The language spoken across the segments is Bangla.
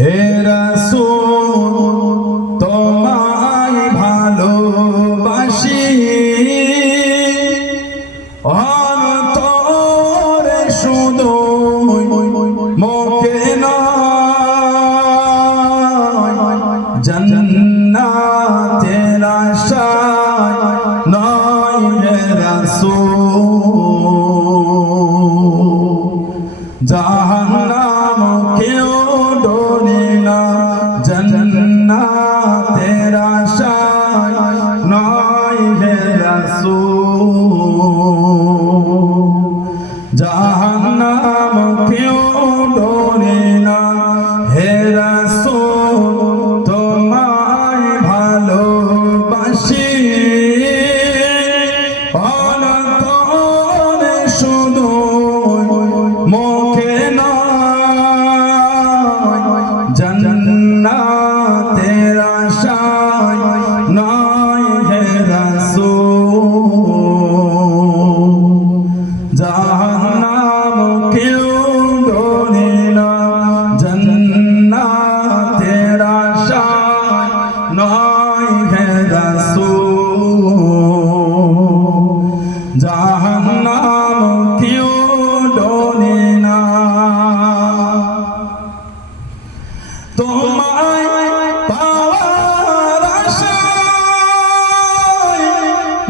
হে রাসূল তোমায় ভালোবাসি অন্তরে শুধু মুখে নয় জান্নাতের আশায় নয় হে রাসূল জাহান্নাম কেউ ডোরে না জান্নাতের আশায় নয় হে রাসূল জাহান্নাম কেউ ডোরে না হে রাসূল তোমায় ভালোবাসি অন্তরে শুধু মুখে নয় জান্নাতের আশায় নয় হে রাসূল জাহান্নাম কেউ ডোরে না জান্নাতের আশায় নয় হে রাসূল জাহান্নাম কেউ ডোরে না তোমায় পাওয়ার আশায়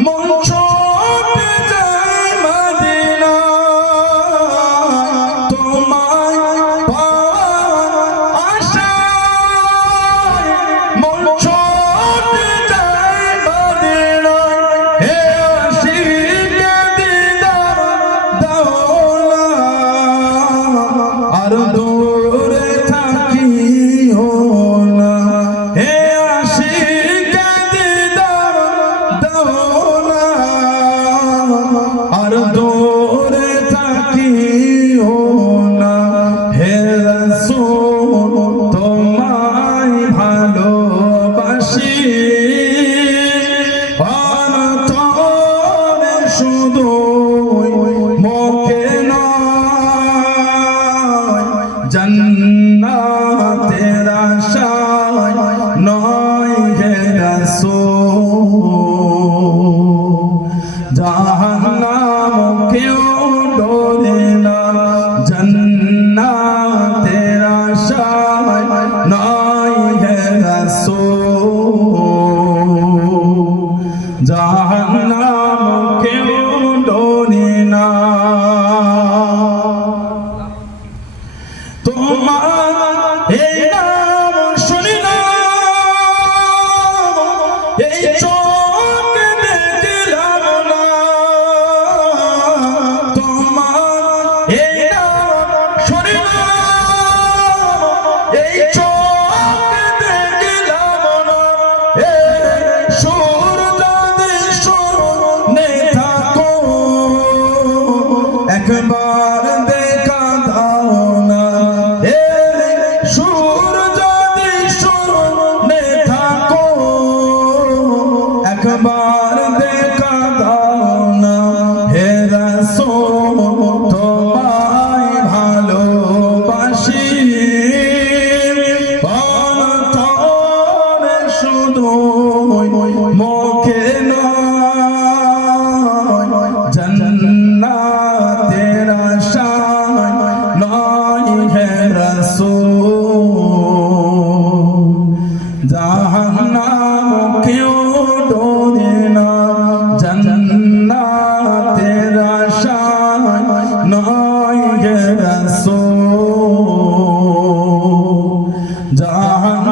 মন ছুটে যায় মদিনায় তোমায় পাওয়ার আশায় মন ছুটে যায় মদিনায় হে আশিক দিদার দাও না আর দূরে থাকিও না হে আশিক দিদার দাও না আর দূরে থাকিও না হে রাসূল তোমায় ভালোবাসি অন্তরে শুধু মুখে নয় জান্নাতের আশায় নয় হে রাসূল জাহান্নাম কেউ ডোরে না জান্নাতের আশায় নয় হে রাসূল জাহান্নাম কেউ ডোরে না তোমার এই নাম শুনিলাম এই চোখ দেখলাম না তোমার এই নাম শুনিলাম এই চোখ দেখলাম না এই সুর যদি শুনে থাকো একবার দেখা দাও না সুর যদি শুনে থাকো একবার দেখা দাও না হে রাসূল তোমায় ভালোবাসি অন্তরে শুধু মুখে নয় জান্নাতের আশায় নয় হে রাসূল জাহান্নাম কেউ ডোরে না জান্নাতের আশায় নয় হে রাসূল জাহান্নাম